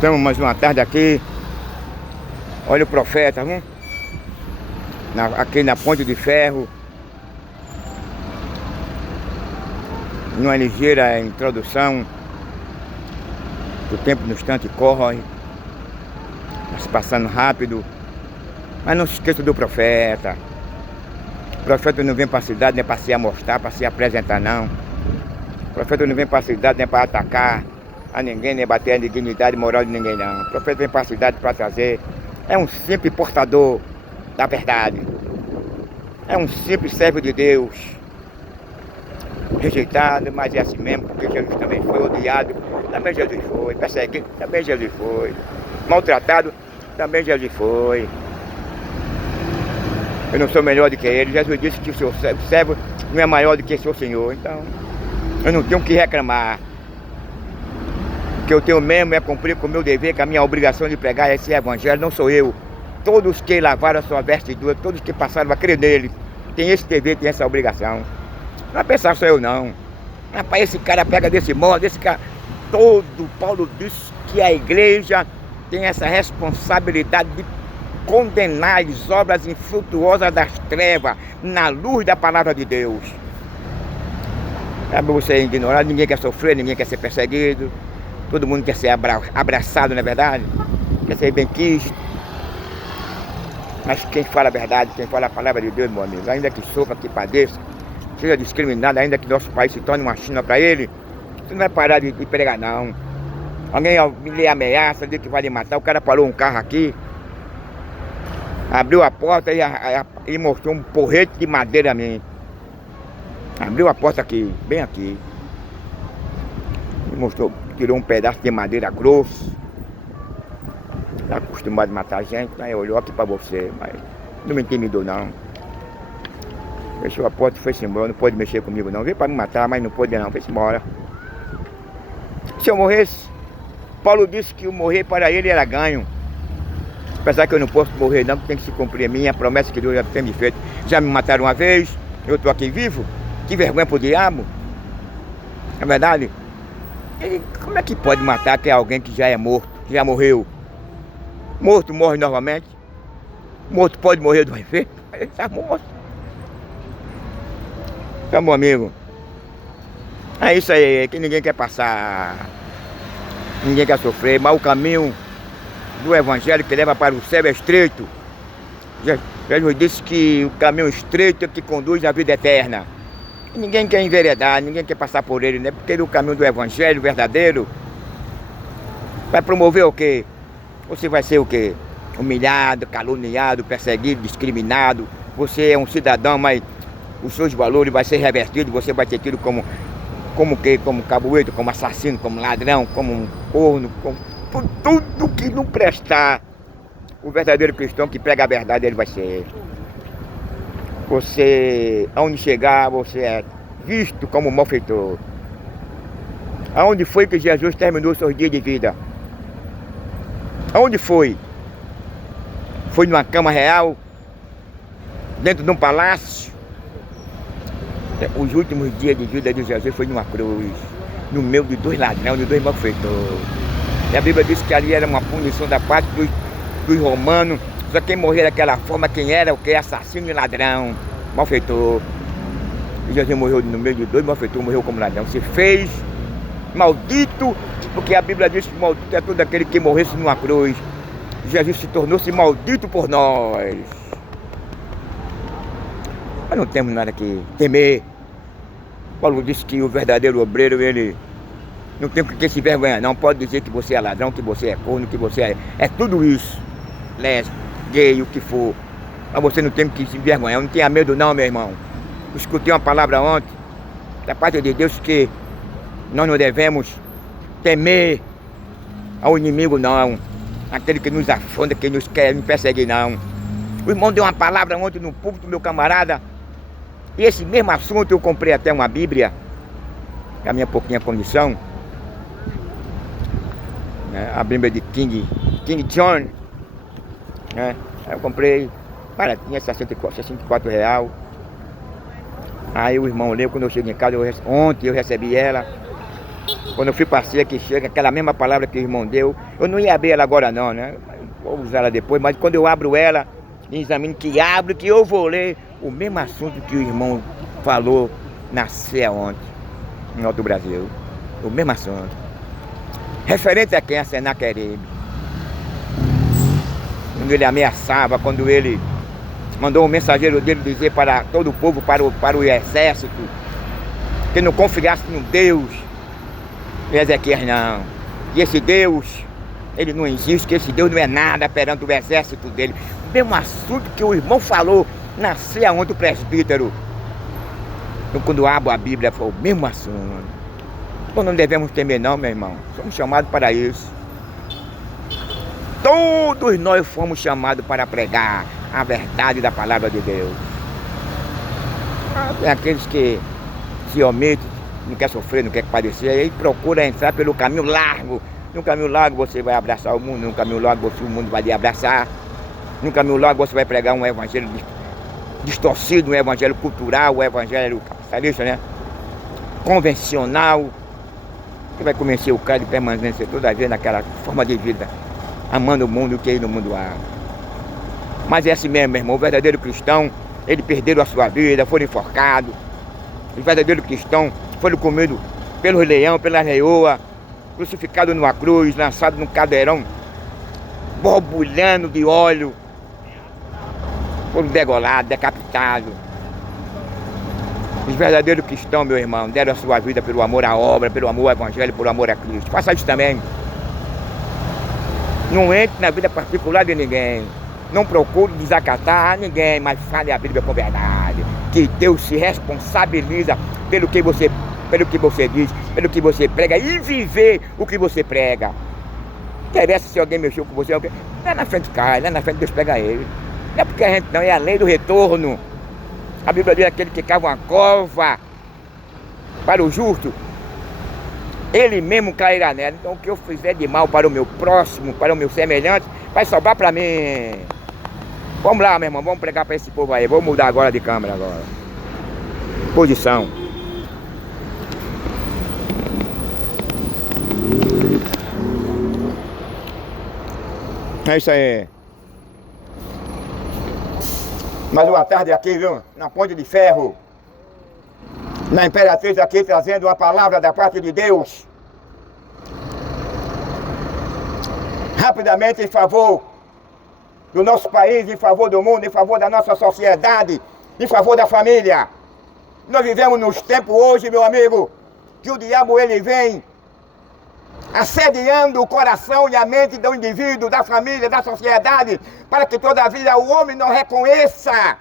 Estamos mais uma tarde aqui. Olha o profeta, viu? Aqui na Ponte de Ferro. Numa ligeira introdução. O tempo no instante corre. Está se passando rápido. Mas não se esqueça do profeta. O profeta não vem para a cidade nem para se amostrar, para se apresentar, não. O profeta não vem para a cidade nem para atacar a ninguém, nem bater a dignidade moral de ninguém, não. O profeta vem para a cidade para trazer. É um simples portador da verdade. É um simples servo de Deus. Rejeitado, mas é assim mesmo, porque Jesus também foi odiado. Também Jesus foi. Perseguido, também Jesus foi. Maltratado, também Jesus foi. Eu não sou melhor do que ele. Jesus disse que o seu servo não é maior do que o seu Senhor. Então, eu não tenho o que reclamar. O que eu tenho mesmo é cumprir com o meu dever, com a minha obrigação de pregar esse evangelho. Não sou eu. Todos que lavaram a sua vestidura, todos que passaram a crer nele, tem esse dever, tem essa obrigação. Não é pensar só eu, não. Rapaz, esse cara pega desse modo, esse cara... Paulo disse que a igreja tem essa responsabilidade de condenar as obras infrutuosas das trevas na luz da palavra de Deus. É para você ignorar, ninguém quer sofrer, ninguém quer ser perseguido. Todo mundo quer ser abraçado, não é verdade? Quer ser bem-quisto. Mas quem fala a verdade, quem fala a palavra de Deus, meu amigo, ainda que sofra, que padeça, seja discriminado, ainda que nosso país se torne uma China para ele, você não vai parar de pregar, não. Alguém lhe ameaça, diz que vai lhe matar, o cara parou um carro aqui, abriu a porta e mostrou um porrete de madeira a mim. Abriu a porta aqui, bem aqui. E mostrou, tirou um pedaço de madeira grosso. Está acostumado a matar a gente, aí olhou aqui para você, mas não me intimidou, não. Fechou a porta e foi-se embora, não pode mexer comigo, não. Veio para me matar, mas não pode, não. Foi-se embora. Se eu morresse, Paulo disse que o morrer para ele era ganho. Apesar que eu não posso morrer, não, tem que se cumprir a minha promessa que Deus já tem me feito. Já me mataram uma vez, eu estou aqui vivo. Que vergonha pro diabo. É verdade? E como é que pode matar que é alguém que já é morto, que já morreu? Morto morre novamente. Morto pode morrer de uma vez. Ele está morto. Então, meu amigo, é isso aí, que ninguém quer passar, ninguém quer sofrer, mas o caminho do evangelho que leva para o céu é estreito. Jesus disse que o caminho estreito é que conduz à vida eterna. E ninguém quer enveredar, ninguém quer passar por ele, né? Porque o caminho do evangelho verdadeiro vai promover o quê? Você vai ser o quê? Humilhado, caluniado, perseguido, discriminado. Você é um cidadão, mas os seus valores vão ser revertidos, você vai ser tido como o quê? Como caboeiro, como assassino, como ladrão, como um corno, como tudo que não prestar. O verdadeiro cristão que prega a verdade, ele vai ser. Você, aonde chegar, você é visto como malfeitor. Aonde foi que Jesus terminou seus dias de vida? Aonde foi? Foi numa cama real? Dentro de um palácio? Os últimos dias de vida de Jesus foi numa cruz, no meio de dois ladrões, de dois malfeitores. E a Bíblia diz que ali era uma punição da parte dos romanos. Só quem morrer daquela forma, quem era o que? Assassino e ladrão, malfeitor. E Jesus morreu no meio de dois malfeitores, morreu como ladrão. Se fez maldito, porque a Bíblia diz que maldito é todo aquele que morresse numa cruz. Jesus se tornou-se maldito por nós. Mas não temos nada que temer. Paulo disse que o verdadeiro obreiro, ele não tem por que se vergonhar, não. Pode dizer que você é ladrão, que você é corno, que você é tudo isso. Lésbico, gay, o que for. Mas você não tem que se envergonhar, não tenha medo não, meu irmão. Eu escutei uma palavra ontem, da parte de Deus, que nós não devemos temer ao inimigo, não. Aquele que nos afronta, que nos quer me perseguir, não. O irmão deu uma palavra ontem no púlpito, meu camarada. E esse mesmo assunto eu comprei até uma Bíblia, a minha pouquinha condição, né? A Bíblia de King John, né? Eu comprei, baratinha, 64 real. Aí o irmão leu, quando eu cheguei em casa, ontem eu recebi ela. Quando eu fui passear que chega, aquela mesma palavra que o irmão deu, eu não ia abrir ela agora não, né? Vou usar ela depois, mas quando eu abro ela, examino que abro, que eu vou ler o mesmo assunto que o irmão falou na ceia ontem, em Alto Brasil. O mesmo assunto. Referente a quem? A Senaqueribe. Quando ele ameaçava, quando ele mandou um mensageiro dele dizer para todo o povo, para o exército, que não confiasse no Deus. E Ezequias não. E esse Deus, ele não existe, que esse Deus não é nada perante o exército dele. O mesmo assunto que o irmão falou na ceia ontem, o presbítero. Então, quando abro a Bíblia, foi o mesmo assunto. Então não devemos temer não, meu irmão. Somos chamados para isso. Todos nós fomos chamados para pregar a verdade da palavra de Deus. Tem aqueles que se omitem, não quer sofrer, não quer padecer, aí procura entrar pelo caminho largo. No caminho largo você vai abraçar o mundo, no caminho largo o mundo vai lhe abraçar. No caminho largo você vai pregar um evangelho distorcido, um evangelho cultural, um evangelho capitalista, né? Convencional, que vai convencer o cara de permanecer toda vez naquela forma de vida, amando o mundo que no mundo há. Mas é assim mesmo, meu irmão, o verdadeiro cristão, ele perderam a sua vida, foram enforcados. O verdadeiro cristão foram comidos pelos leões, pela leoa, crucificado numa cruz, lançado num cadeirão, borbulhando de óleo, foram degolados, decapitados. Os verdadeiros cristãos, meu irmão, deram a sua vida pelo amor à obra, pelo amor ao evangelho, pelo amor a Cristo. Faça isso também. Não entre na vida particular de ninguém. Não procure desacatar a ninguém, mas fale a Bíblia com verdade. Que Deus se responsabiliza pelo que você diz, pelo que você prega e viver o que você prega. Interessa se alguém mexeu com você, alguém... lá na frente cai, lá na frente Deus pega ele. Não é porque a gente não, é a lei do retorno. A Bíblia diz: aquele que cava uma cova para o justo, ele mesmo cairá nela. Então o que eu fizer de mal para o meu próximo, para o meu semelhante, vai sobrar para mim. Vamos lá, meu irmão, vamos pregar para esse povo aí. Vou mudar agora de câmera agora. Posição. É isso aí. Mais uma tarde aqui, viu? Na Ponte de Ferro. Na Imperatriz aqui, trazendo uma palavra da parte de Deus. Rapidamente, em favor do nosso país, em favor do mundo, em favor da nossa sociedade, em favor da família. Nós vivemos nos tempos hoje, meu amigo, que o diabo ele vem assediando o coração e a mente do indivíduo, da família, da sociedade, para que todavia o homem não reconheça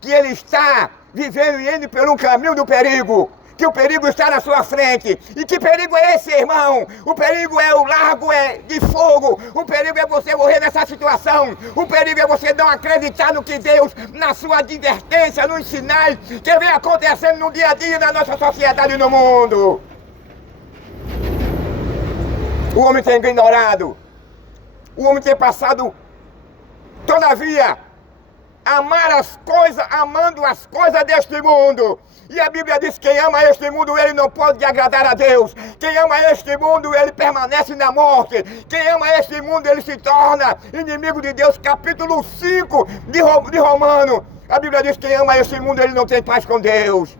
que ele está vivendo e indo por um caminho do perigo, que o perigo está na sua frente. E que perigo é esse, irmão? O perigo é o largo de fogo, o perigo é você morrer nessa situação, o perigo é você não acreditar no que Deus, na sua advertência, nos sinais que vem acontecendo no dia a dia na nossa sociedade e no mundo. O homem tem ignorado, o homem tem passado, todavia, amando as coisas deste mundo. E a Bíblia diz que quem ama este mundo, ele não pode agradar a Deus. Quem ama este mundo, ele permanece na morte. Quem ama este mundo, ele se torna inimigo de Deus. Capítulo 5 de Romano. A Bíblia diz que quem ama este mundo, ele não tem paz com Deus.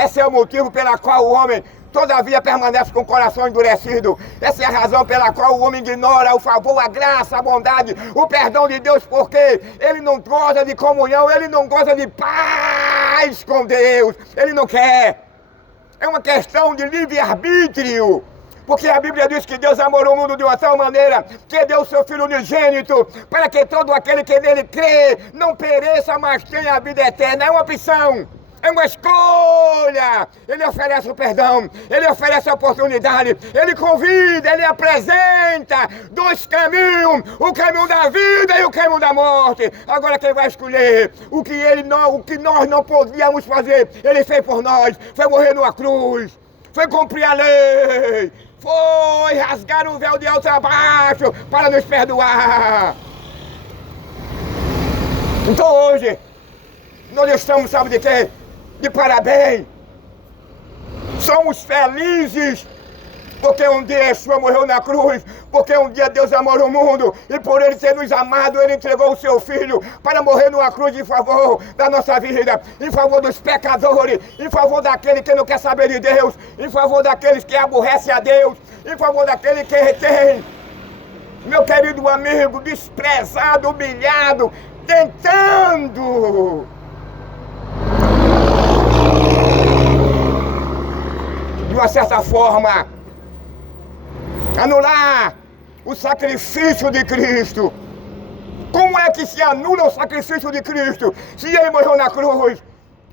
Esse é o motivo pela qual o homem todavia permanece com o coração endurecido. Essa é a razão pela qual o homem ignora o favor, a graça, a bondade, o perdão de Deus, porque ele não goza de comunhão, ele não goza de paz com Deus, ele não quer. É uma questão de livre-arbítrio, porque a Bíblia diz que Deus amou o mundo de uma tal maneira que deu o seu Filho unigênito, para que todo aquele que nele crê não pereça, mas tenha a vida eterna. É uma opção. É uma escolha. Ele oferece o perdão, ele oferece a oportunidade, ele convida, ele apresenta dois caminhos, o caminho da vida e o caminho da morte. Agora quem vai escolher o que nós não podíamos fazer, ele fez por nós. Foi morrer numa cruz, foi cumprir a lei, foi rasgar o véu de alto a baixo para nos perdoar. Então hoje nós estamos, sabe de quê? De parabéns, Somos felizes porque um dia Yeshua morreu na cruz, porque um dia Deus amou o mundo, e por Ele ter nos amado, Ele entregou o Seu Filho para morrer numa cruz em favor da nossa vida, em favor dos pecadores, em favor daquele que não quer saber de Deus, em favor daqueles que aborrecem a Deus, em favor daquele que retém. Meu querido amigo, desprezado, humilhado, tentando de uma certa forma anular o sacrifício de Cristo. Como é que se anula o sacrifício de Cristo? Se Ele morreu na cruz,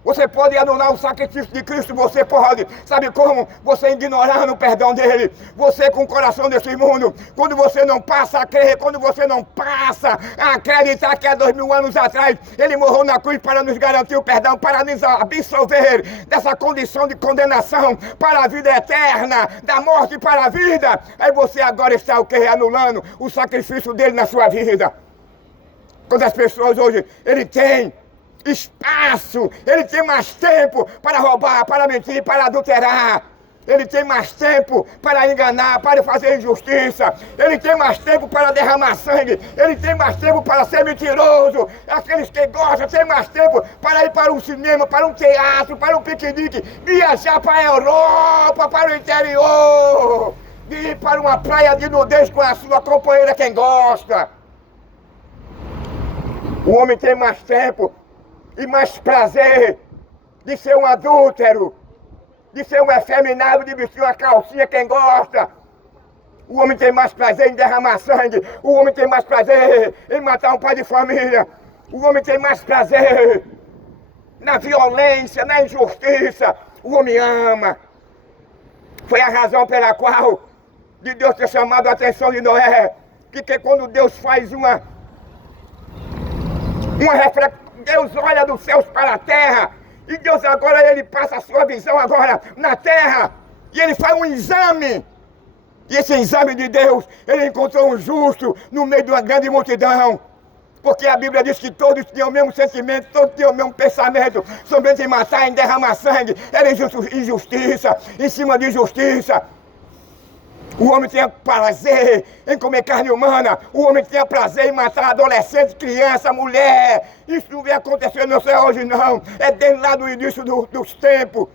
você pode anular o sacrifício de Cristo, você pode. Sabe como? Você ignorando o perdão dele. Você com o coração desse mundo. Quando você não passa a crer, quando você não passa a acreditar que há 2000 anos atrás Ele morreu na cruz para nos garantir o perdão, para nos absolver dessa condição de condenação para a vida eterna, da morte para a vida. Aí você agora está o quê? Anulando o sacrifício dele na sua vida. Quantas pessoas hoje ele tem espaço, ele tem mais tempo para roubar, para mentir, para adulterar. Ele tem mais tempo para enganar, para fazer injustiça. Ele tem mais tempo para derramar sangue. Ele tem mais tempo para ser mentiroso. Aqueles que gostam têm mais tempo para ir para um cinema, para um teatro, para um piquenique, viajar para a Europa, para o interior, de ir para uma praia de nudez com a sua companheira, quem gosta. O homem tem mais tempo e mais prazer de ser um adúltero, de ser um efeminado, de vestir uma calcinha, quem gosta. O homem tem mais prazer em derramar sangue. O homem tem mais prazer em matar um pai de família. O homem tem mais prazer na violência, na injustiça. O homem ama. Foi a razão pela qual de Deus ter chamado a atenção de Noé, que quando Deus faz uma reflexão, Deus olha dos céus para a terra, e Deus agora, Ele passa a sua visão agora na terra, e Ele faz um exame, e esse exame de Deus, Ele encontrou um justo no meio de uma grande multidão, porque a Bíblia diz que todos tinham o mesmo sentimento, todos tinham o mesmo pensamento, somente em matar, em derramar sangue, era injustiça, em cima de injustiça. O homem tinha prazer em comer carne humana. O homem tinha prazer em matar adolescente, criança, mulher. Isso não vem acontecendo, não é hoje não. É desde lá do início dos tempos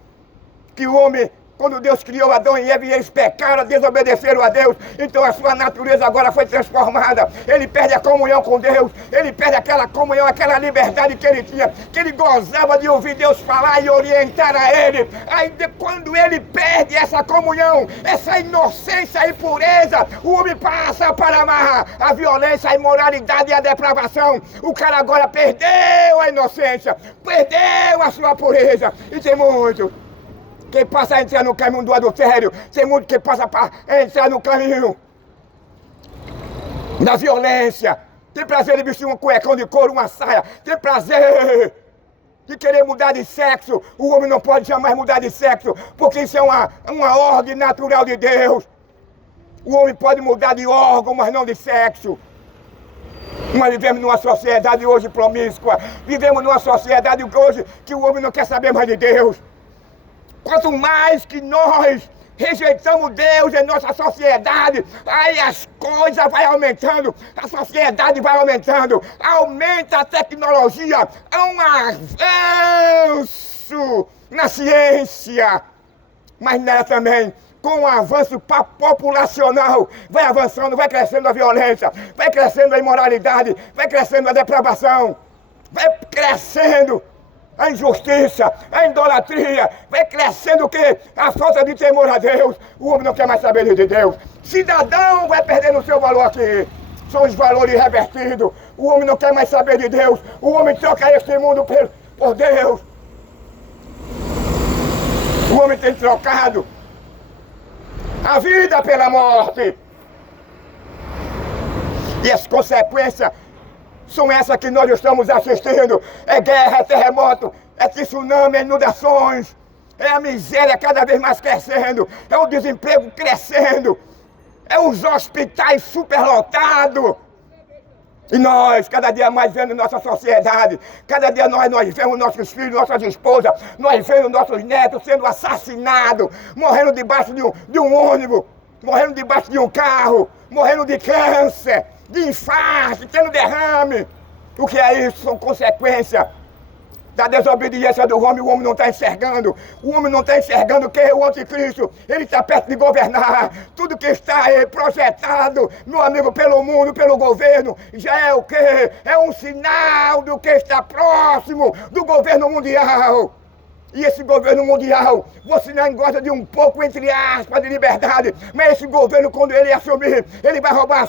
que o homem, quando Deus criou Adão e Eva, e eles pecaram, desobedeceram a Deus, então a sua natureza agora foi transformada. Ele perde a comunhão com Deus, ele perde aquela comunhão, aquela liberdade que ele tinha, que ele gozava de ouvir Deus falar e orientar a ele. Aí quando ele perde essa comunhão, essa inocência e pureza, o homem passa para amar a violência, a imoralidade e a depravação. O cara agora perdeu a inocência, perdeu a sua pureza, e tem muito que passa a entrar no caminho do adultério, tem muito que passa a entrar no caminho da violência, tem prazer de vestir um cuecão de couro, uma saia, tem prazer de querer mudar de sexo. O homem não pode jamais mudar de sexo, porque isso é uma ordem natural de Deus. O homem pode mudar de órgão, mas não de sexo. Nós vivemos numa sociedade hoje promíscua, vivemos numa sociedade hoje que o homem não quer saber mais de Deus. Quanto mais que nós rejeitamos Deus em nossa sociedade, aí as coisas vão aumentando, a sociedade vai aumentando, aumenta a tecnologia, há um avanço na ciência, mas nela também, com o avanço populacional, vai avançando, vai crescendo a violência, vai crescendo a imoralidade, vai crescendo a depravação, vai crescendo a injustiça, a idolatria, vai crescendo o quê? A falta de temor a Deus. O homem não quer mais saber de Deus. Cidadão vai perdendo o seu valor aqui. São os valores revertidos. O homem não quer mais saber de Deus. O homem troca este mundo por Deus. O homem tem trocado a vida pela morte. E as consequências são essas que nós estamos assistindo. É guerra, é terremoto, é tsunami, é inundações. É a miséria cada vez mais crescendo. É o desemprego crescendo. É os hospitais superlotados. E nós, cada dia mais vendo nossa sociedade, cada dia nós vemos nossos filhos, nossas esposas, nós vemos nossos netos sendo assassinados, morrendo debaixo de um ônibus, morrendo debaixo de um carro, morrendo de câncer, de infarto, tendo derrame. O que é isso? São consequências da desobediência do homem. O homem não está enxergando. O homem não está enxergando que é o anticristo. Ele está perto de governar. Tudo que está projetado, meu amigo, pelo mundo, pelo governo, já é o quê? É um sinal do que está próximo do governo mundial. E esse governo mundial, você não gosta de um pouco, entre aspas, de liberdade, mas esse governo, quando ele assumir, ele vai roubar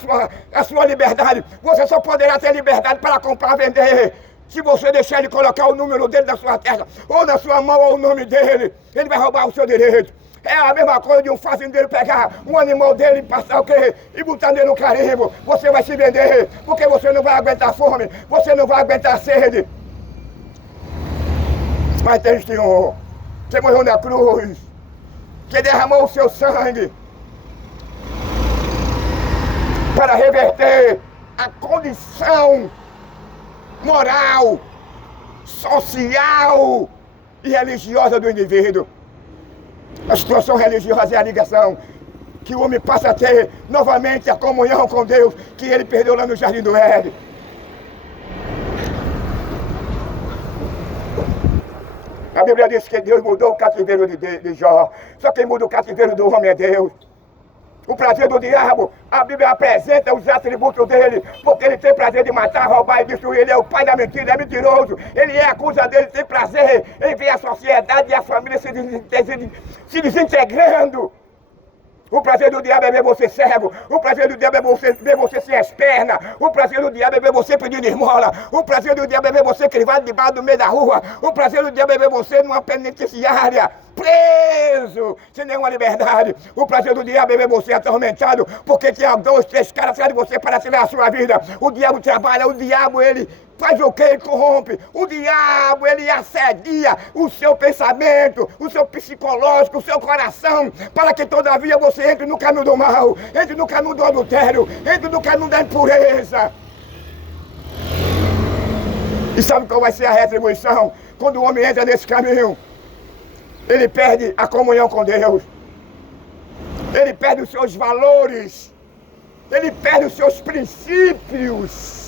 a sua liberdade. Você só poderá ter liberdade para comprar, vender. Se você deixar ele colocar o número dele na sua testa, ou na sua mão, ou o nome dele, ele vai roubar o seu direito. É a mesma coisa de um fazendeiro pegar um animal dele e passar o quê? E botar nele no carimbo. Você vai se vender, porque você não vai aguentar fome, você não vai aguentar sede. Mas tem Senhor, que morreu na cruz, que derramou o seu sangue para reverter a condição moral, social e religiosa do indivíduo. A situação religiosa é a ligação que o homem passa a ter novamente a comunhão com Deus que ele perdeu lá no Jardim do Éden. A Bíblia diz que Deus mudou o cativeiro de Jó. Só quem muda o cativeiro do homem é Deus. O prazer do diabo, a Bíblia apresenta os atributos dele, porque ele tem prazer de matar, roubar e destruir. Ele é o pai da mentira, é mentiroso. Ele é acusador, ele tem prazer em ver a sociedade e a família se desintegrando. O prazer do diabo é ver você cego. O prazer do diabo é ver você sem as pernas. O prazer do diabo é ver você pedindo esmola. O prazer do diabo é ver você crivado debaixo do meio da rua. O prazer do diabo é ver você numa penitenciária, preso, sem nenhuma liberdade. O prazer do diabo é ver você atormentado, porque tinha 2, 3 caras atrás de você para tirar a sua vida. O diabo trabalha, o diabo ele faz o que? Ele corrompe. O diabo, ele assedia o seu pensamento, o seu psicológico, o seu coração, para que todavia você entre no caminho do mal, entre no caminho do adultério, entre no caminho da impureza. E sabe qual vai ser a retribuição? Quando o homem entra nesse caminho, ele perde a comunhão com Deus. Ele perde os seus valores. Ele perde os seus princípios.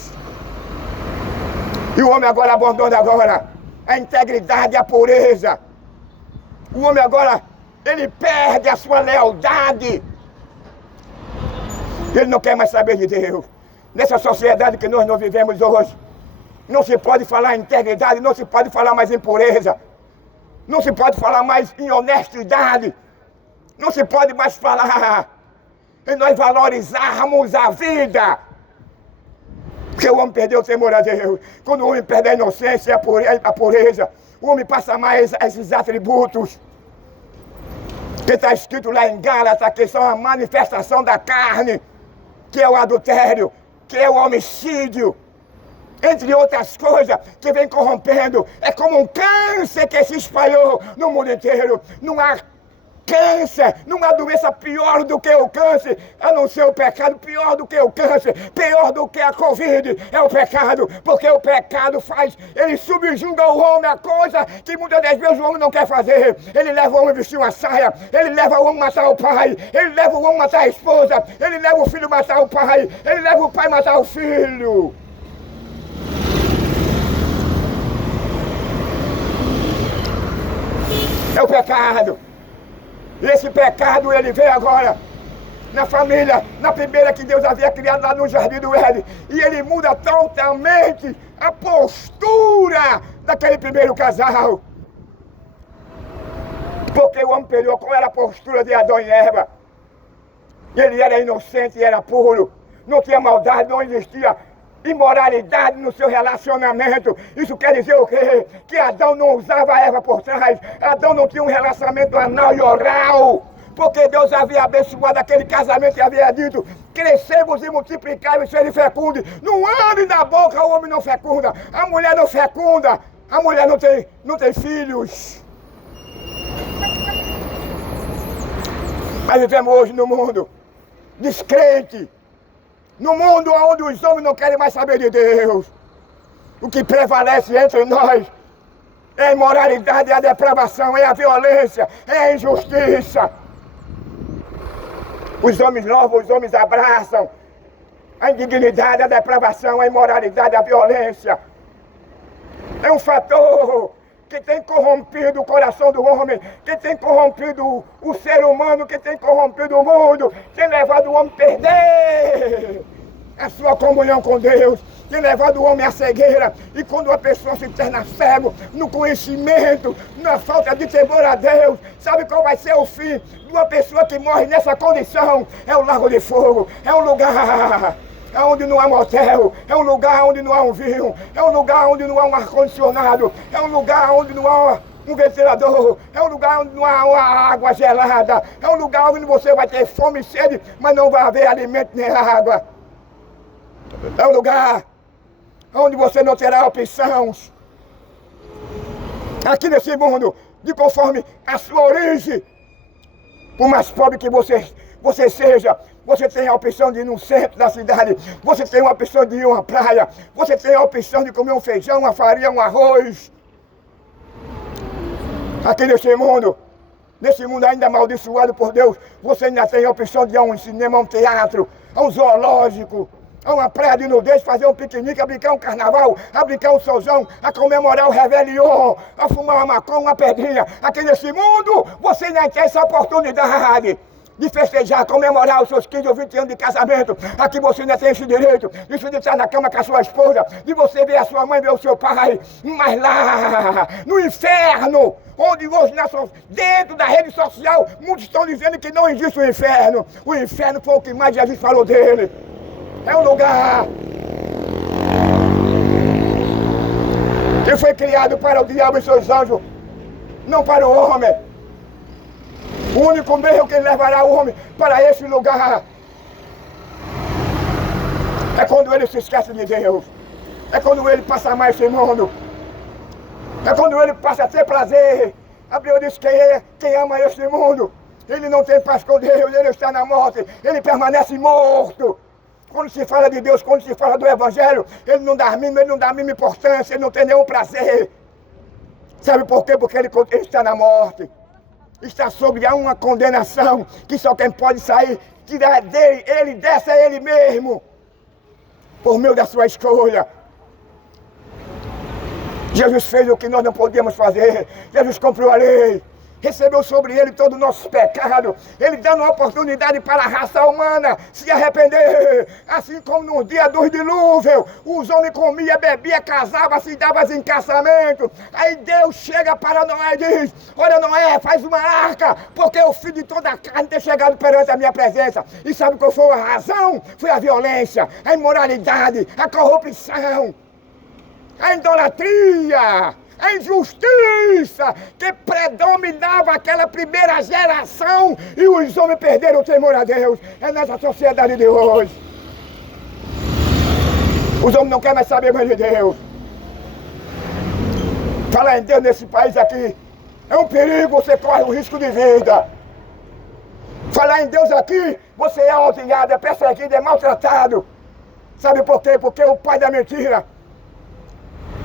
E o homem agora abandona a integridade, a pureza. O homem agora, ele perde a sua lealdade. Ele não quer mais saber de Deus. Nessa sociedade que nós vivemos hoje, não se pode falar em integridade, não se pode falar mais em pureza. Não se pode falar mais em honestidade. Não se pode mais falar em nós valorizarmos a vida. Porque o homem perdeu o temor a Deus. Quando o homem perde a inocência e a pureza, o homem passa mais esses atributos. Que está escrito lá em Gálatas, que são a manifestação da carne, que é o adultério, que é o homicídio, entre outras coisas, que vem corrompendo. É como um câncer que se espalhou no mundo inteiro. Não há câncer, não há doença pior do que o câncer, a não ser o pecado. Pior do que o câncer, pior do que a Covid, é o pecado, porque o pecado ele subjuga o homem a coisa que muitas das vezes o homem não quer fazer. Ele leva o homem a vestir uma saia, ele leva o homem a matar o pai, ele leva o homem a matar a esposa, ele leva o filho a matar o pai, ele leva o pai a matar o filho. É o pecado. E esse pecado, ele veio agora na família, na primeira que Deus havia criado lá no Jardim do Éden. E ele muda totalmente a postura daquele primeiro casal. Porque o homem perdeu qual era a postura de Adão e Eva. Ele era inocente e era puro. Não tinha maldade, não existia imoralidade no seu relacionamento. Isso quer dizer o quê? Que Adão não usava a Eva por trás. Adão não tinha um relacionamento anal e oral. Porque Deus havia abençoado aquele casamento e havia dito: crescemos e multiplicai e sede fecunde. Não ande na boca, o homem não fecunda. A mulher não fecunda. A mulher não tem filhos. Mas vivemos hoje no mundo descrente, No mundo onde os homens não querem mais saber de Deus, o que prevalece entre nós é a imoralidade, é a depravação, é a violência, é a injustiça. Os homens louvam, os homens abraçam a indignidade, a depravação, a imoralidade, a violência. É um fator que tem corrompido o coração do homem, que tem corrompido o ser humano, que tem corrompido o mundo, tem levado o homem a perder a sua comunhão com Deus, tem levado o homem à cegueira. E quando a pessoa se torna cego no conhecimento, na falta de temor a Deus, sabe qual vai ser o fim de uma pessoa que morre nessa condição? É o lago de fogo, é um lugar onde não há motel, é um lugar onde não há um vinho, é um lugar onde não há um ar-condicionado, é um lugar onde não há um ventilador, é um lugar onde não há uma água gelada, é um lugar onde você vai ter fome e sede, mas não vai haver alimento nem água. É um lugar onde você não terá opção aqui nesse mundo, de conforme a sua origem. Por mais pobre que você seja, você tem a opção de ir no centro da cidade, você tem a opção de ir a uma praia, você tem a opção de comer um feijão, uma farinha, um arroz. Aqui nesse mundo ainda amaldiçoado por Deus, você ainda tem a opção de ir a um cinema, a um teatro, a um zoológico, a uma praia de nudez, fazer um piquenique, a brincar um carnaval, a brincar um solzão, a comemorar o Réveillon, a fumar uma maconha, uma pedrinha. Aqui nesse mundo, você ainda tem essa oportunidade de festejar, comemorar os seus 15 ou 20 anos de casamento. Aqui você ainda tem esse direito de se deitar na cama com a sua esposa, de você ver a sua mãe, ver o seu pai. Mas lá, no inferno, onde hoje, dentro da rede social, muitos estão dizendo que não existe o inferno. O inferno foi o que mais Jesus falou dele. É um lugar que foi criado para o diabo e seus anjos, não para o homem. O único meio que levará o homem para esse lugar é quando ele se esquece de Deus. É quando ele passa a amar esse mundo. É quando ele passa a ter prazer. A Bíblia diz que quem ama esse mundo, ele não tem paz com Deus, ele está na morte, ele permanece morto. Quando se fala de Deus, quando se fala do Evangelho, ele não dá a mínima importância, ele não tem nenhum prazer. Sabe por quê? Porque ele está na morte. Está sob uma condenação que só quem pode sair, tirar dele, ele desce a ele mesmo, por meio da sua escolha. Jesus fez o que nós não podíamos fazer. Jesus cumpriu a lei. Recebeu sobre ele todo o nosso pecado, ele dando uma oportunidade para a raça humana se arrepender. Assim como no dia do dilúvio, os homens comiam, bebiam, casavam, se davam em casamento. Aí Deus chega para Noé e diz: olha, Noé, faz uma arca, porque o filho de toda a carne tem chegado perante a minha presença. E sabe qual foi a razão? Foi a violência, a imoralidade, a corrupção, a idolatria, a injustiça que predominava aquela primeira geração, e os homens perderam o temor a Deus. É nessa sociedade de hoje. Os homens não querem mais saber mais de Deus. Falar em Deus nesse país aqui é um perigo, você corre o risco de vida. Falar em Deus aqui, você é odiado, é perseguido, é maltratado. Sabe por quê? Porque o pai da mentira,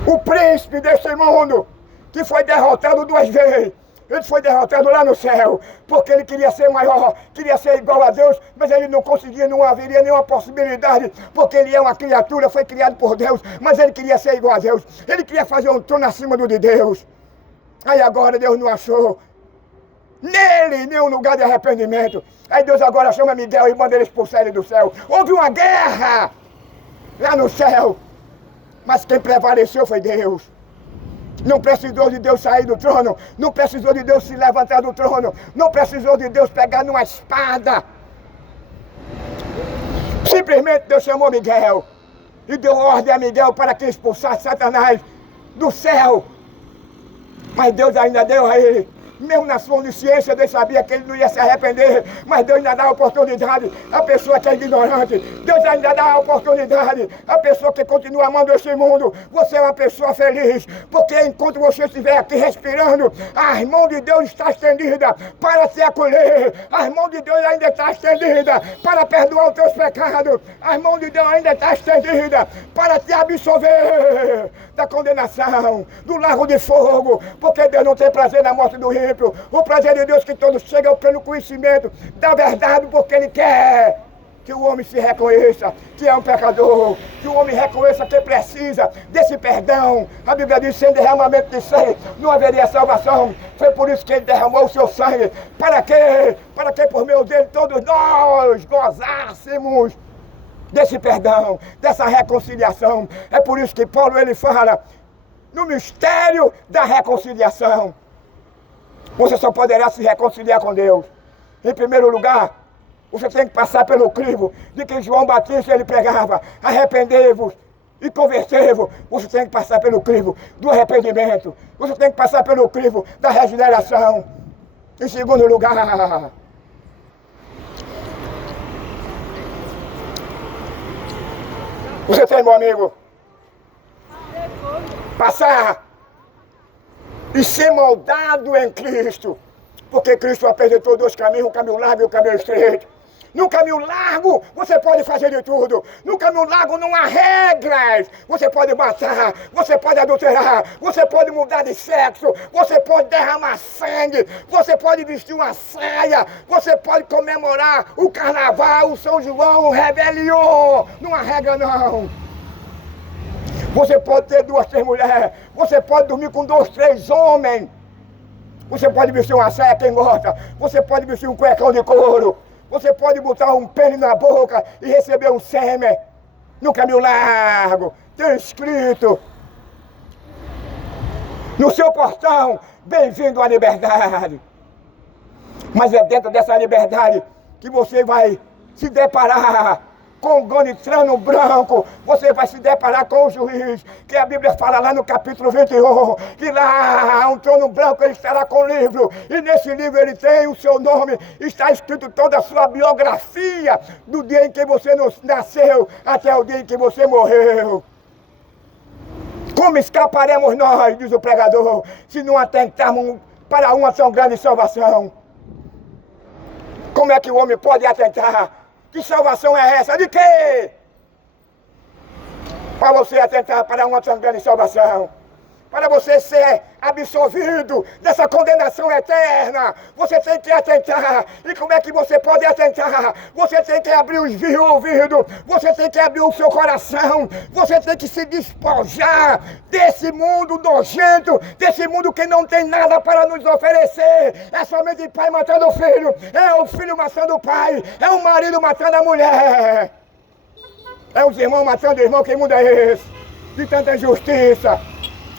o príncipe deste mundo, que foi derrotado 2 vezes, ele foi derrotado lá no céu, porque ele queria ser maior, queria ser igual a Deus, mas ele não conseguia, não haveria nenhuma possibilidade, porque ele é uma criatura, foi criado por Deus, mas ele queria ser igual a Deus, ele queria fazer um trono acima do de Deus. Aí agora Deus não achou nele nenhum lugar de arrependimento. Aí Deus agora chama Miguel e manda ele expulsar ele do céu. Houve uma guerra lá no céu, mas quem prevaleceu foi Deus. Não precisou de Deus sair do trono, não precisou de Deus se levantar do trono, não precisou de Deus pegar numa espada. Simplesmente Deus chamou Miguel e deu ordem a Miguel para que expulsasse Satanás do céu. Mas Deus ainda deu a ele mesmo na sua onisciência, Deus sabia que ele não ia se arrepender, mas Deus ainda dá a oportunidade à pessoa que é ignorante, Deus ainda dá a oportunidade à pessoa que continua amando esse mundo. Você é uma pessoa feliz, porque enquanto você estiver aqui respirando, as mãos de Deus estão estendidas para te acolher, as mãos de Deus ainda estão estendidas para perdoar os teus pecados, as mãos de Deus ainda estão estendidas para te absolver da condenação, do lago de fogo, porque Deus não tem prazer na morte do ímpio. O prazer de Deus que todos chegam pelo conhecimento da verdade, porque Ele quer que o homem se reconheça que é um pecador, que o homem reconheça que precisa desse perdão. A Bíblia diz: sem derramamento de sangue não haveria salvação. Foi por isso que Ele derramou o seu sangue. Para quê? Para que por meio dele todos nós gozássemos desse perdão, dessa reconciliação. É por isso que Paulo ele fala no mistério da reconciliação. Você só poderá se reconciliar com Deus. Em primeiro lugar, você tem que passar pelo crivo de que João Batista ele pregava: arrependei-vos e convertei-vos. Você tem que passar pelo crivo do arrependimento. Você tem que passar pelo crivo da regeneração. Em segundo lugar, você tem, meu amigo, passar e ser moldado em Cristo, porque Cristo apresentou dois caminhos, o caminho largo e o caminho estreito. No caminho largo, você pode fazer de tudo. No caminho largo não há regras. Você pode matar, você pode adulterar, você pode mudar de sexo, você pode derramar sangue, você pode vestir uma saia, você pode comemorar o carnaval, o São João, o Réveillon. Não há regra, não. Você pode ter 2, 3 mulheres, você pode dormir com 2, 3 homens. Você pode vestir uma saia, quem gosta. Você pode vestir um cuecão de couro. Você pode botar um pênis na boca e receber um sêmen. No caminho largo, tem escrito no seu portão: bem-vindo à liberdade. Mas é dentro dessa liberdade que você vai se deparar com o trono branco. Você vai se deparar com o juiz, que a Bíblia fala lá no capítulo 21, que lá há um trono branco, ele estará com o livro, e nesse livro ele tem o seu nome, está escrito toda a sua biografia, do dia em que você nasceu até o dia em que você morreu. Como escaparemos nós, diz o pregador, se não atentarmos para uma tão grande salvação? Como é que o homem pode atentar? Que salvação é essa? De quê? Para você atentar para uma tão grande salvação, para você ser absolvido dessa condenação eterna, você tem que atentar. E como é que você pode atentar? Você tem que abrir os ouvidos, você tem que abrir o seu coração, você tem que se despojar desse mundo nojento, desse mundo que não tem nada para nos oferecer. É somente pai matando o filho, é o filho matando o pai, é o marido matando a mulher, é os irmãos matando o irmão. Que mundo é esse? De tanta injustiça.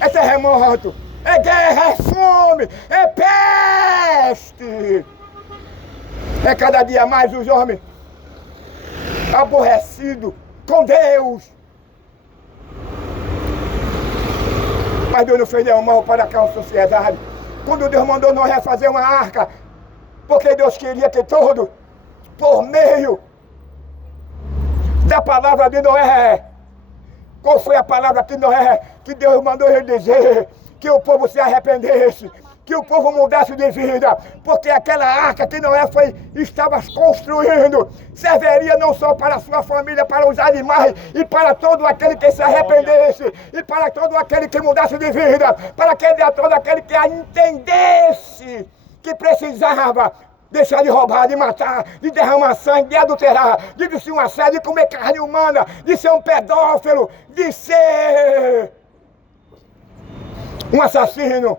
É terremoto, é guerra, é fome, é peste. É cada dia mais os homens aborrecidos com Deus. Mas Deus não fez nenhum mal para com a sociedade. Quando Deus mandou Noé fazer uma arca, porque Deus queria que todos, por meio da palavra de Noé. Qual foi a palavra que Noé, que Deus mandou ele dizer? Que o povo se arrependesse, que o povo mudasse de vida, porque aquela arca que Noé estava construindo serviria não só para a sua família, para os animais, e para todo aquele que se arrependesse, e para todo aquele que mudasse de vida, para todo aquele que entendesse que precisava deixar de roubar, de matar, de derramar sangue, de adulterar, de vestir uma saia, de comer carne humana, de ser um pedófilo, de ser um assassino,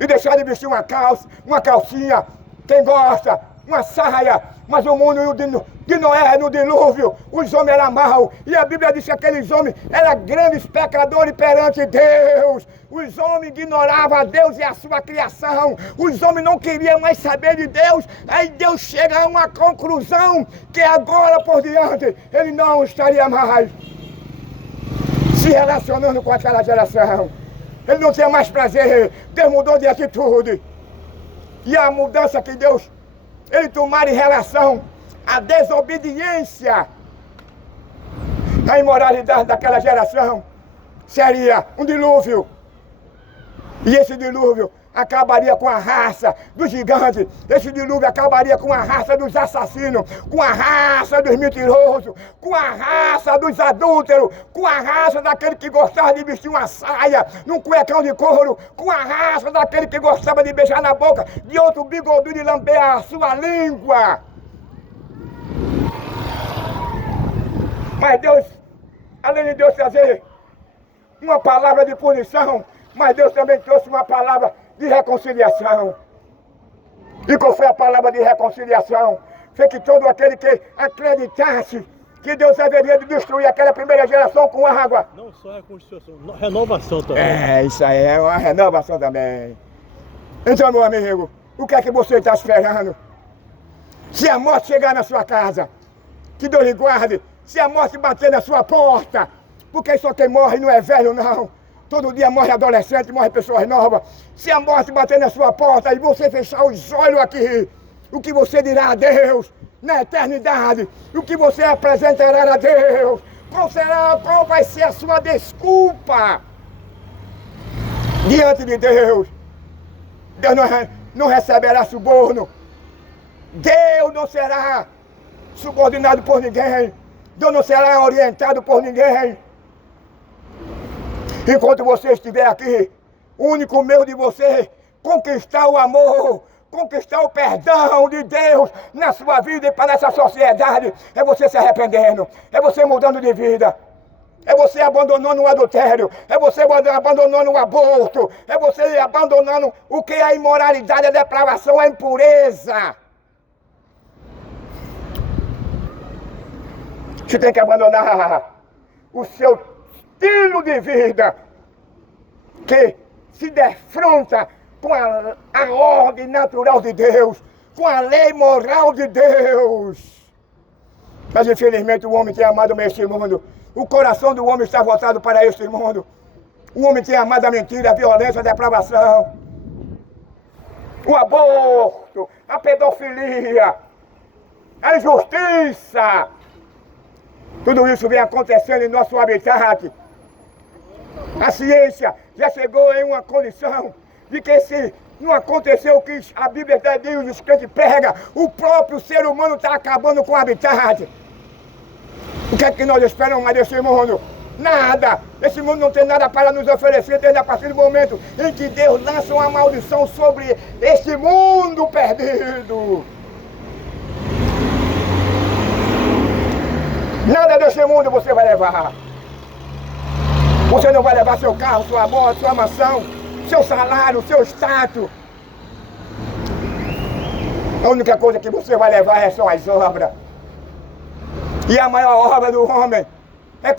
e deixar de vestir uma calça, uma calcinha, quem gosta, uma saia. Mas o mundo de Noé, no dilúvio, os homens eram maus, e a Bíblia diz que aqueles homens eram grandes pecadores perante Deus. Os homens ignoravam a Deus e a sua criação, os homens não queriam mais saber de Deus. Aí Deus chega a uma conclusão, que agora por diante ele não estaria mais se relacionando com aquela geração. Ele não tinha mais prazer. Deus mudou de atitude. E a mudança que Deus, ele tomar em relação à desobediência, a imoralidade daquela geração, seria um dilúvio. E esse dilúvio acabaria com a raça dos gigantes. Esse dilúvio acabaria com a raça dos assassinos, com a raça dos mentirosos, com a raça dos adúlteros, com a raça daquele que gostava de vestir uma saia num cuecão de couro, com a raça daquele que gostava de beijar na boca de outro bigodudo e lamber a sua língua. Mas Deus, além de Deus trazer uma palavra de punição, mas Deus também trouxe uma palavra de reconciliação. E qual foi a palavra de reconciliação? Foi que todo aquele que acreditasse que Deus haveria de destruir aquela primeira geração com água. Não só reconciliação, renovação também. É, isso aí é uma renovação também. Então, meu amigo, o que é que você está esperando? Se a morte chegar na sua casa, que Deus lhe guarde. Se a morte bater na sua porta, porque só quem morre não é velho, não. Todo dia morre adolescente, morre pessoas novas. Se a morte bater na sua porta e você fechar os olhos aqui, o que você dirá a Deus na eternidade? O que você apresentará a Deus? Qual vai ser a sua desculpa diante de Deus? Deus não receberá suborno. Deus não será subordinado por ninguém. Deus não será orientado por ninguém. Enquanto você estiver aqui, o único meio de você conquistar o amor, conquistar o perdão de Deus na sua vida e para essa sociedade, é você se arrependendo, é você mudando de vida, é você abandonando o adultério, é você abandonando o aborto, é você abandonando o que é a imoralidade, a depravação, a impureza. Você tem que abandonar o seu estilo de vida que se defronta com a ordem natural de Deus, com a lei moral de Deus. Mas infelizmente o homem tem amado este mundo. O coração do homem está voltado para este mundo. O homem tem amado a mentira, a violência, a depravação, o aborto, a pedofilia, a injustiça. Tudo isso vem acontecendo em nosso habitat. A ciência já chegou em uma condição de que se não aconteceu o que a Bíblia diz, os crentes pregam, o próprio ser humano está acabando com o habitat. O que é que nós esperamos mais desse mundo? Nada! Esse mundo não tem nada para nos oferecer desde a partir do momento em que Deus lança uma maldição sobre este mundo perdido. Nada desse mundo você vai levar. Você não vai levar seu carro, sua moto, sua mansão, seu salário, seu status. A única coisa que você vai levar são as obras. E a maior obra do homem é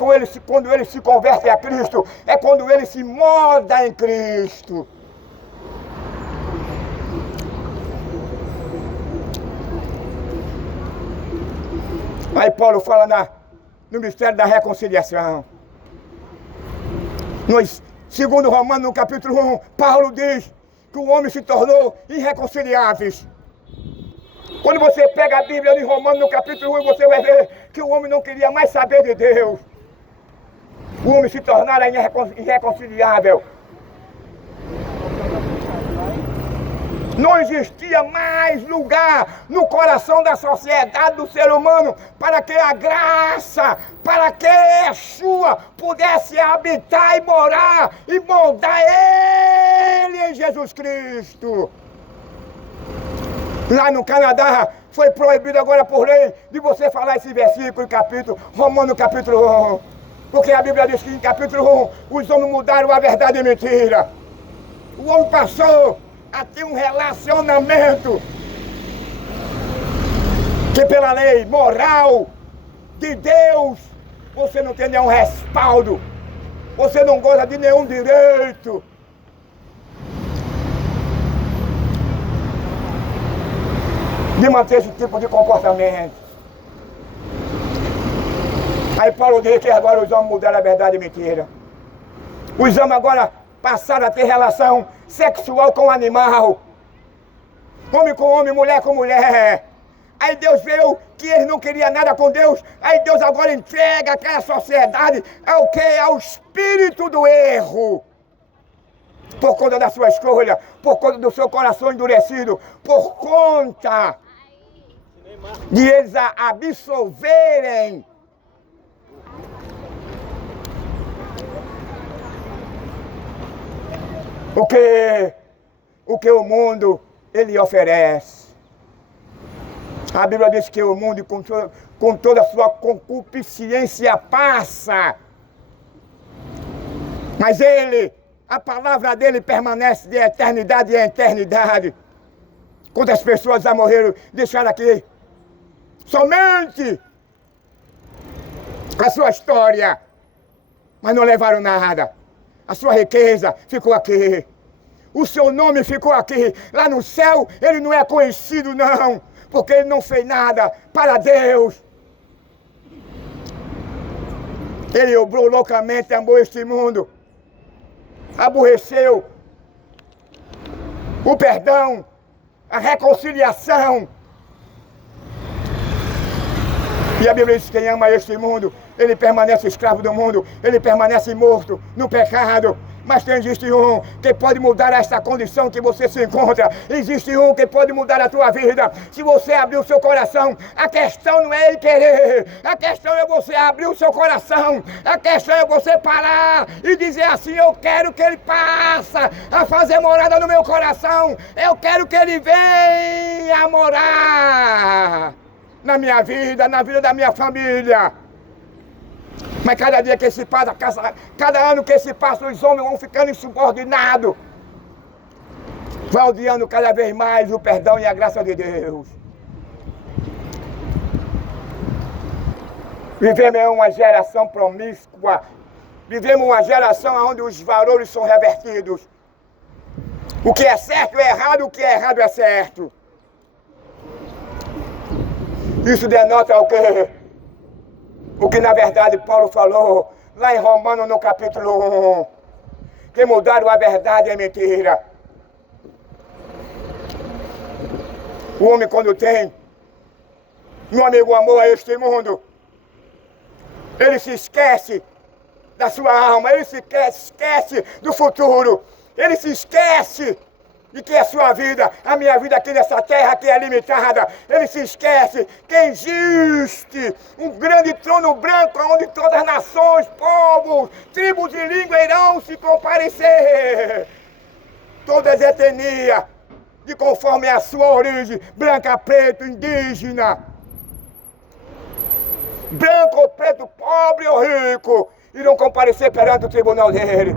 quando ele se converte a Cristo, é quando ele se molda em Cristo. Aí Paulo fala no mistério da reconciliação. Segundo Romanos, no capítulo 1, Paulo diz que o homem se tornou irreconciliáveis. Quando você pega a Bíblia em Romanos, no capítulo 1, você vai ver que o homem não queria mais saber de Deus. O homem se tornara irreconciliável. Não existia mais lugar no coração da sociedade do ser humano para que a graça, para que Yeshua pudesse habitar e morar e moldar ele em Jesus Cristo. Lá no Canadá foi proibido agora por lei de você falar esse versículo, Romanos capítulo 1. Porque a Bíblia diz que em capítulo 1 os homens mudaram a verdade e mentira. O homem passou a ter um relacionamento que pela lei moral de Deus você não tem nenhum respaldo, você não goza de nenhum direito. De manter esse tipo de comportamento. Aí Paulo diz que agora os homens mudaram a verdade e mentira. Os homens agora passaram a ter relação sexual com o animal. homem com homem, mulher com mulher. Aí Deus viu que eles não queriam nada com Deus. Aí Deus agora entrega aquela sociedade ao quê? Ao espírito do erro. Por conta da sua escolha, por conta do seu coração endurecido, por conta de eles absorverem o que o mundo ele oferece. A Bíblia diz que o mundo com toda a sua concupiscência passa, mas a palavra dele permanece de eternidade em eternidade. Quantas pessoas já morreram, deixaram aqui somente a sua história, mas não levaram nada. A sua riqueza ficou aqui. O seu nome ficou aqui. Lá no céu ele não é conhecido não, porque ele não fez nada para Deus. Ele obrou loucamente, amou este mundo. Aborreceu o perdão, a reconciliação. E a Bíblia diz que quem ama este mundo, ele permanece escravo do mundo, ele permanece morto no pecado. Mas existe um que pode mudar esta condição que você se encontra. Existe um que pode mudar a tua vida. Se você abrir o seu coração, a questão não é ele querer. A questão é você abrir o seu coração. A questão é você parar e dizer assim: eu quero que ele passe a fazer morada no meu coração. Eu quero que ele venha morar na minha vida, na vida da minha família. Mas cada dia que se passa, cada ano que se passa, os homens vão ficando insubordinados. Vai odiando cada vez mais o perdão e a graça de Deus. Vivemos em uma geração promíscua. Vivemos uma geração onde os valores são revertidos. O que é certo é errado, o que é errado é certo. Isso denota o quê? O que na verdade Paulo falou lá em Romanos no capítulo 1. Que mudaram a verdade em mentira. O homem quando tem, meu amigo, amor a este mundo, ele se esquece da sua alma, ele se esquece do futuro, ele se esquece de que a sua vida, a minha vida aqui nessa terra que é limitada, ele se esquece que existe um grande trono branco onde todas as nações, povos, tribos e línguas irão se comparecer. Todas as etnias, de conforme a sua origem, branca, preto, indígena, branco, preto, pobre ou rico, irão comparecer perante o tribunal dele.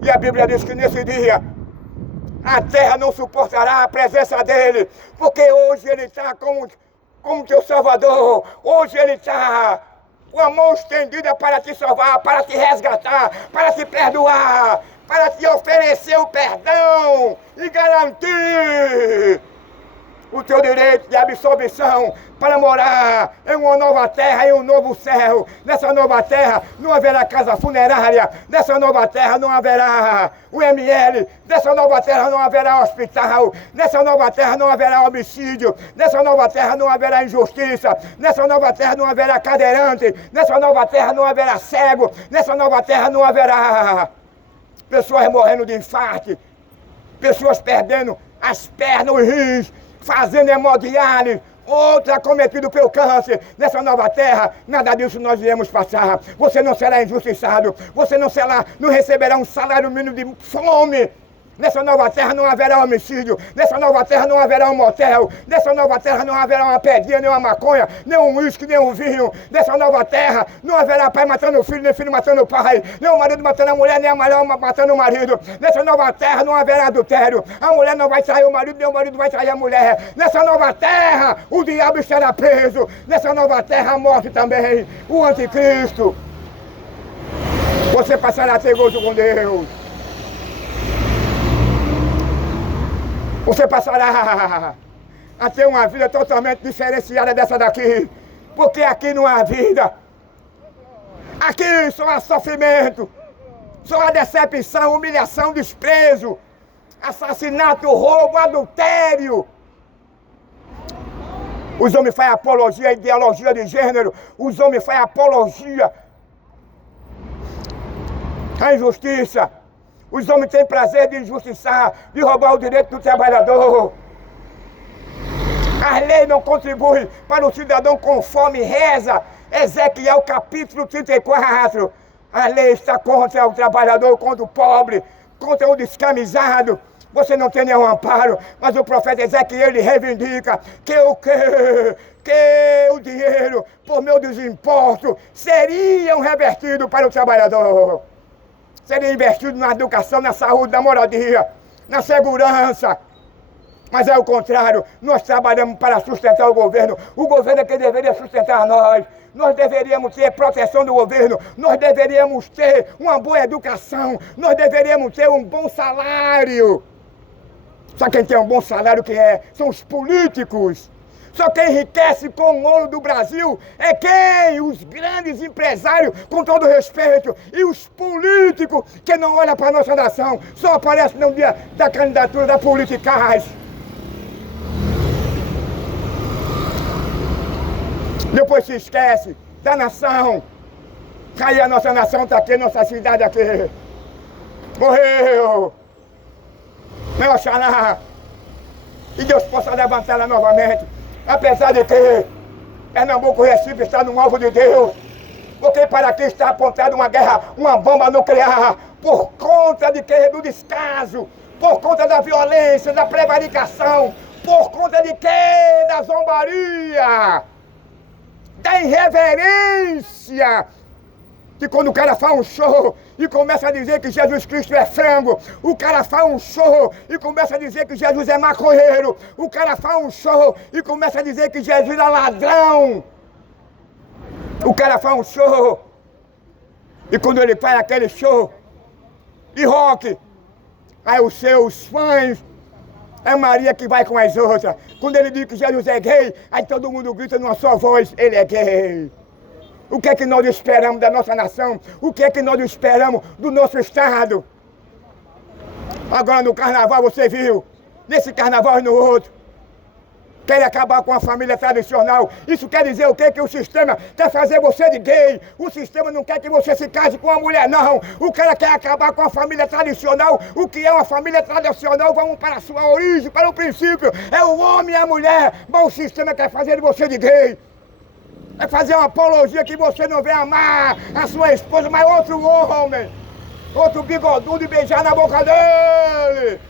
E a Bíblia diz que nesse dia a terra não suportará a presença dele, porque hoje ele está como teu Salvador. Hoje ele está com a mão estendida para te salvar, para te resgatar, para te perdoar, para te oferecer o perdão e garantir o teu direito de absolvição para morar em uma nova terra, em um novo céu. Nessa nova terra não haverá casa funerária, nessa nova terra não haverá o ML, nessa nova terra não haverá hospital, nessa nova terra não haverá homicídio, nessa nova terra não haverá injustiça, nessa nova terra não haverá cadeirante, nessa nova terra não haverá cego, nessa nova terra não haverá pessoas morrendo de infarto, pessoas perdendo as pernas, os rins, fazendo hemodiálise, outra cometido pelo câncer. Nessa nova terra, nada disso nós iremos passar. Você não será injustiçado, você não receberá um salário mínimo de fome. Nessa nova terra não haverá homicídio, nessa nova terra não haverá um motel, nessa nova terra não haverá uma pedrinha, nem uma maconha, nem um uísque, nem um vinho. Nessa nova terra não haverá pai matando o filho, nem filho matando o pai, nem o marido matando a mulher, nem a mulher matando o marido. Nessa nova terra não haverá adultério, a mulher não vai trair o marido, nem o marido vai trair a mulher. Nessa nova terra o diabo estará preso, nessa nova terra a morte também, o anticristo. Você passará a ter gozo com Deus. Você passará a ter uma vida totalmente diferenciada dessa daqui. Porque aqui não há vida. Aqui só há sofrimento. Só há decepção, humilhação, desprezo, assassinato, roubo, adultério. Os homens fazem apologia à ideologia de gênero. Os homens fazem apologia à injustiça. Os homens têm prazer de injustiçar, de roubar o direito do trabalhador. As leis não contribuem para o cidadão conforme reza Ezequiel capítulo 34. A lei está contra o trabalhador, contra o pobre, contra o descamisado. Você não tem nenhum amparo, mas o profeta Ezequiel ele reivindica que o dinheiro, por meio dos impostos, seriam revertidos para o trabalhador. Seria investido na educação, na saúde, na moradia, na segurança. Mas é o contrário, nós trabalhamos para sustentar o governo é que deveria sustentar nós. Nós deveríamos ter proteção do governo, nós deveríamos ter uma boa educação, nós deveríamos ter um bom salário. Só quem tem um bom salário são os políticos. Só quem enriquece com o ouro do Brasil é quem? Os grandes empresários, com todo respeito, e os políticos que não olham para a nossa nação, só aparecem no dia da candidatura da politicagem. Depois se esquece da nação. Aí a nossa nação está aqui, nossa cidade aqui. Morreu. Meu Oxalá. E Deus possa levantá-la novamente. Apesar de que Pernambuco e Recife está no alvo de Deus. Porque para aqui está apontada uma guerra, uma bomba nuclear. Por conta de quê? Do descaso. Por conta da violência, da prevaricação. Por conta de quê? Da zombaria. Da irreverência, que quando o cara faz um show e começa a dizer que Jesus Cristo é frango, o cara faz um show e começa a dizer que Jesus é maconheiro, o cara faz um show e começa a dizer que Jesus é ladrão, o cara faz um show e quando ele faz aquele show de rock, aí os seus fãs, é Maria que vai com as outras. Quando ele diz que Jesus é gay, aí todo mundo grita numa só voz, ele é gay. O que é que nós esperamos da nossa nação? O que é que nós esperamos do nosso estado? Agora no carnaval você viu, nesse carnaval e no outro, quer acabar com a família tradicional. Isso quer dizer o quê? Que o sistema quer fazer você de gay. O sistema não quer que você se case com uma mulher, não. O cara quer acabar com a família tradicional. O que é uma família tradicional? Vamos para a sua origem, para o princípio. É o homem e a mulher. Mas o sistema quer fazer de você de gay. É fazer uma apologia que você não vem amar a sua esposa, mas outro homem. Outro bigodudo e beijar na boca dele.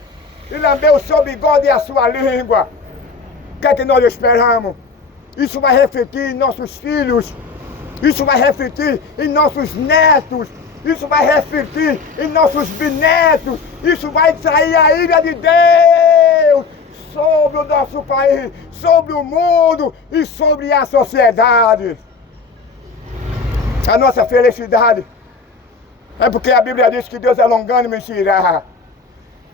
E lamber o seu bigode e a sua língua. O que é que nós esperamos? Isso vai refletir em nossos filhos, isso vai refletir em nossos netos, isso vai refletir em nossos bisnetos, isso vai trair a ira de Deus sobre o nosso país, sobre o mundo e sobre a sociedade. A nossa felicidade é porque a Bíblia diz que Deus é longânimo e se irá.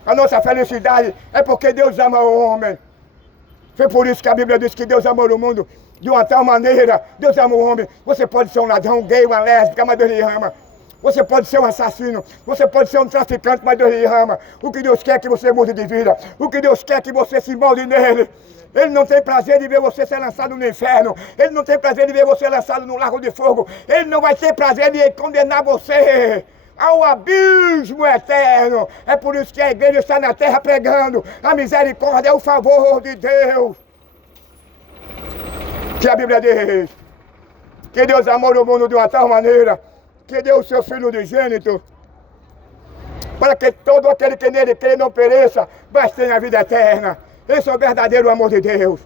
A nossa felicidade é porque Deus ama o homem. Foi por isso que a Bíblia diz que Deus amou o mundo de uma tal maneira. Deus ama o homem. Você pode ser um ladrão, um gay, uma lésbica, mas Deus lhe ama. Você pode ser um assassino, você pode ser um traficante, mas Deus lhe ama. O que Deus quer é que você mude de vida. O que Deus quer é que você se molde nele. Ele não tem prazer de ver você ser lançado no inferno. Ele não tem prazer de ver você lançado no lago de fogo. Ele não vai ter prazer de condenar você ao abismo eterno. É por isso que a igreja está na terra pregando a misericórdia, é o favor de Deus. Que a Bíblia diz que Deus amou o mundo de uma tal maneira que deu o seu Filho unigênito para que todo aquele que nele crê não pereça, mas tenha a vida eterna. Esse é o verdadeiro amor de Deus.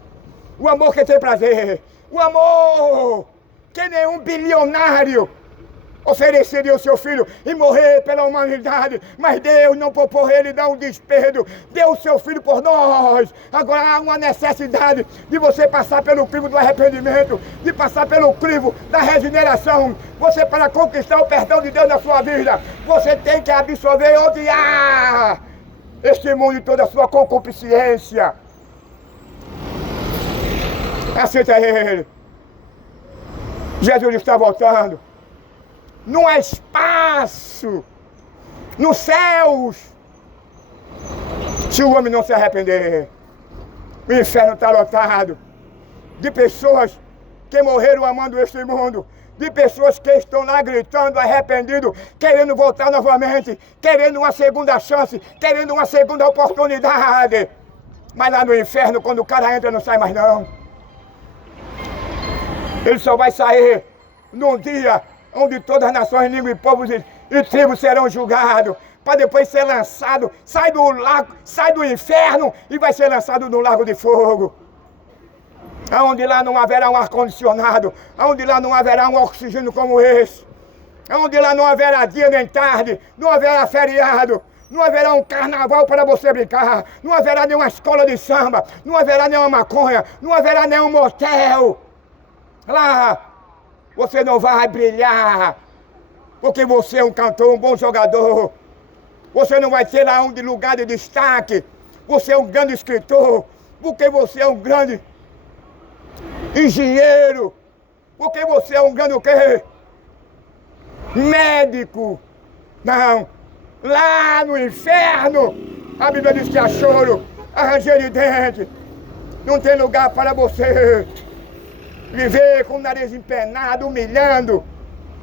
O amor que tem prazer. O amor que nenhum bilionário ofereceria o seu filho e morrer pela humanidade, mas Deus não poupou ele, dá um despedo, deu o seu filho por nós. Agora há uma necessidade de você passar pelo crivo do arrependimento, de passar pelo crivo da regeneração. Você, para conquistar o perdão de Deus na sua vida, você tem que absorver e odiar este mundo e toda a sua concupiscência. Aceita ele. Jesus está voltando. Não há espaço nos céus se o homem não se arrepender. O inferno está lotado. de pessoas que morreram amando este mundo, de pessoas que estão lá gritando, arrependidos, querendo voltar novamente, querendo uma segunda chance, querendo uma segunda oportunidade. Mas lá no inferno, quando o cara entra, não sai mais não. Ele só vai sair num dia onde todas as nações, línguas e povos e tribos serão julgados, para depois ser lançado, sai do lago, sai do inferno e vai ser lançado no lago de fogo. Aonde lá não haverá um ar-condicionado, aonde lá não haverá um oxigênio como esse, aonde lá não haverá dia nem tarde, não haverá feriado, não haverá um carnaval para você brincar, não haverá nenhuma escola de samba, não haverá nenhuma maconha, não haverá nenhum motel. Lá você não vai brilhar, porque você é um cantor, um bom jogador. Você não vai ter lá um lugar de destaque. Você é um grande escritor, porque você é um grande engenheiro, porque você é um grande o quê? Médico. Não. Lá no inferno, a Bíblia diz que há choro, há ranger de dente. Não tem lugar para você viver com o nariz empenado, humilhando,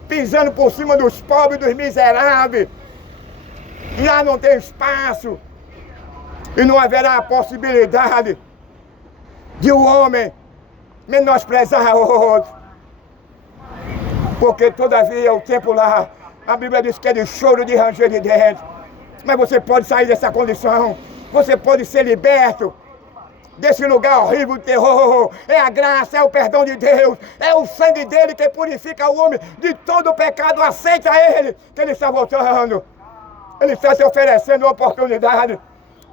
pisando por cima dos pobres, dos miseráveis. Lá não tem espaço e não haverá a possibilidade de um homem menosprezar outro. Porque todavia o tempo lá, a Bíblia diz que é de choro, de ranger de dentes. Mas você pode sair dessa condição, você pode ser liberto desse lugar horrível de terror. É a graça, é o perdão de Deus, é o sangue dele que purifica o homem de todo o pecado. Aceita ele, que ele está voltando. Ele está te oferecendo uma oportunidade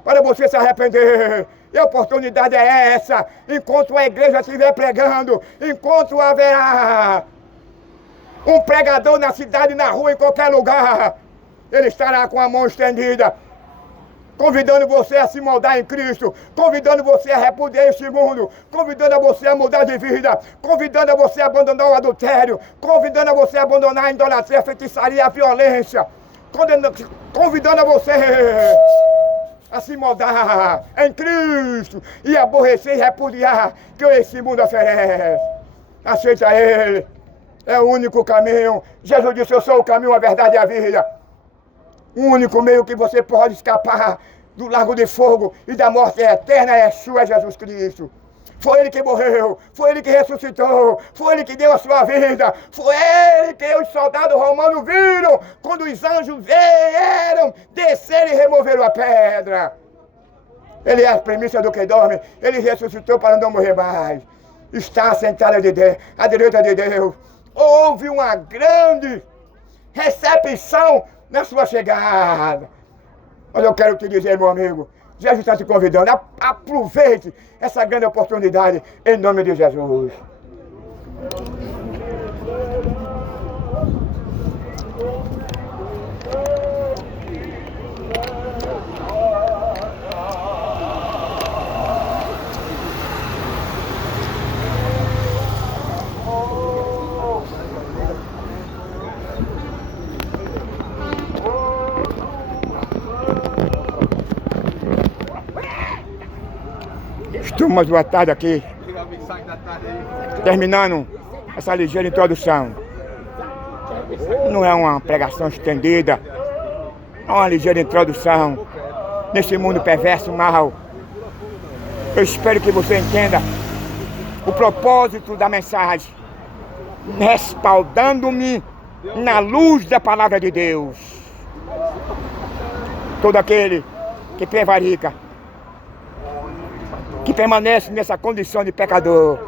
para você se arrepender. E a oportunidade é essa, enquanto a igreja estiver pregando, enquanto haverá um pregador na cidade, na rua, em qualquer lugar, ele estará com a mão estendida, convidando você a se moldar em Cristo, convidando você a repudiar este mundo, convidando você a mudar de vida, convidando você a abandonar o adultério, convidando você a abandonar a idolatria, a feitiçaria, a violência, convidando você a se moldar em Cristo e aborrecer e repudiar que esse mundo oferece. Aceita ele, é o único caminho. Jesus disse: eu sou o caminho, a verdade e a vida. O único meio que você pode escapar do lago de fogo e da morte eterna é Yeshua, Jesus Cristo. Foi ele que morreu, foi ele que ressuscitou, foi ele que deu a sua vida, foi ele que os soldados romanos viram quando os anjos vieram descer e removeram a pedra. Ele é a primícia do que dorme, ele ressuscitou para não morrer mais. Está sentado à direita de Deus. Houve uma grande recepção na sua chegada. Mas eu quero te dizer, meu amigo, Jesus está te convidando, aproveite essa grande oportunidade em nome de Jesus. Turmas boa tarde aqui, terminando essa ligeira introdução. Não é uma pregação estendida, é uma ligeira introdução nesse mundo perverso e mal. Eu espero que você entenda o propósito da mensagem, respaldando-me na luz da palavra de Deus. Todo aquele que prevarica, que permanece nessa condição de pecador,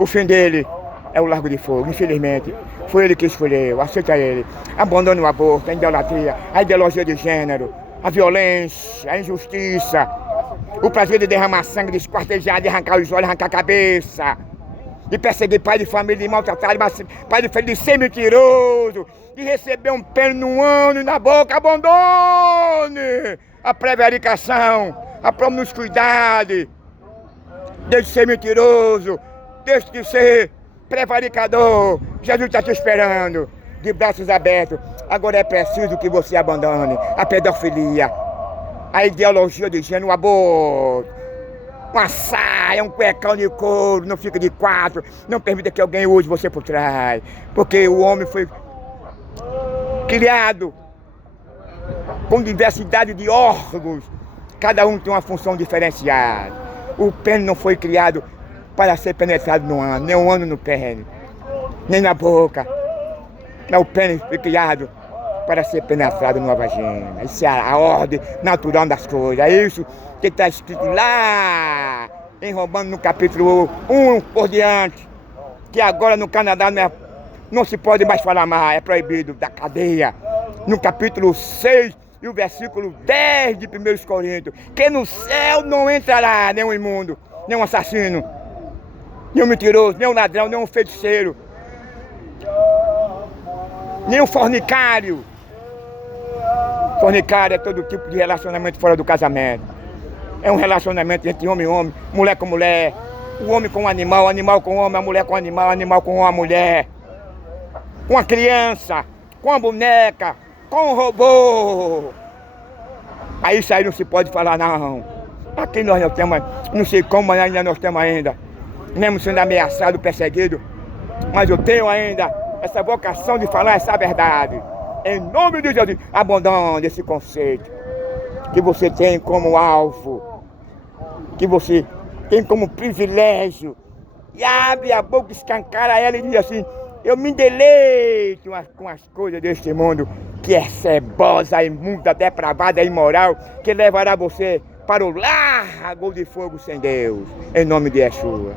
o fim dele é o lago de fogo. Infelizmente, foi ele que escolheu. Aceita ele. Abandone o aborto, a idolatria, a ideologia de gênero, a violência, a injustiça, o prazer de derramar sangue, de esquartejar, de arrancar os olhos, arrancar a cabeça, de perseguir pai de família, de maltratar, pai de família, de ser mentiroso, de receber um pênis no ano na boca. Abandone a prevaricação, a promiscuidade. Deixe de ser mentiroso, deixe de ser prevaricador. Jesus está te esperando, de braços abertos. Agora é preciso que você abandone a pedofilia, a ideologia de gênero, o aborto. uma saia, um cuecão de couro, não fica de quatro, não permita que alguém use você por trás, porque o homem foi criado com diversidade de órgãos, cada um tem uma função diferenciada. O pênis não foi criado para ser penetrado no ânus, nem o ânus no pênis, nem na boca. O pênis foi criado para ser penetrado numa vagina. Isso é a ordem natural das coisas. É isso que está escrito lá em Romanos, no capítulo 1 por diante, que agora no Canadá não se pode mais falar mais, é proibido da cadeia. No capítulo 6 e o versículo 10 de 1 Coríntios, que no céu não entrará nenhum imundo, nenhum assassino, nenhum mentiroso, nenhum ladrão, nenhum feiticeiro, nenhum fornicário. Fornicário é todo tipo de relacionamento fora do casamento. É um relacionamento entre homem e homem, mulher com mulher, o homem com o animal, animal com homem, a mulher com animal, animal com uma mulher, com a criança, com a boneca, com o robô. Aí isso aí não se pode falar não. Aqui nós não temos, não sei como, mas ainda nós temos ainda, mesmo sendo ameaçado, perseguido, mas eu tenho ainda essa vocação de falar essa verdade. Em nome de Jesus, abandone esse conceito que você tem como alvo, que você tem como privilégio, e abre a boca, escancara ela e diz assim: eu me deleito com as coisas deste mundo, que é cebosa, imunda, depravada, imoral, que levará você para o lago de fogo sem Deus, em nome de Yeshua.